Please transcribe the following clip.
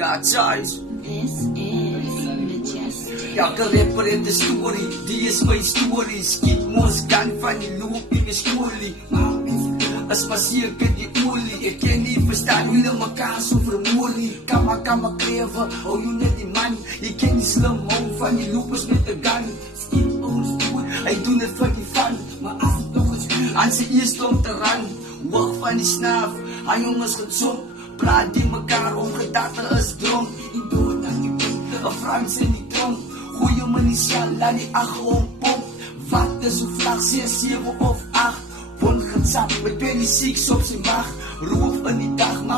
Ja, Charles. This is Majestic. Jag kan reparera story, det är my story. Skip mos kan fan i loop, det är skålig. As pasier ka di uli, e keni verstaan wie na makaso vermoelie. Kama clever, oh you net die money. Je kent die slim home van die loopers met de gun. Skip ons stoer, hij doet het voor die fun. Maar as het toch is, aan sy eerste om te run. Wag van die snaaf, aan jongens gezond. Praat die mekaar om gedagte is dronk. Die dood aan die punte, een Frans in die tronk. Goeie manisiaal, laat die achter ompomp. Wat is een vlag, 6, 7 of 8. Won gaan sap met 26 op zijn maag. Roof in die dag, maar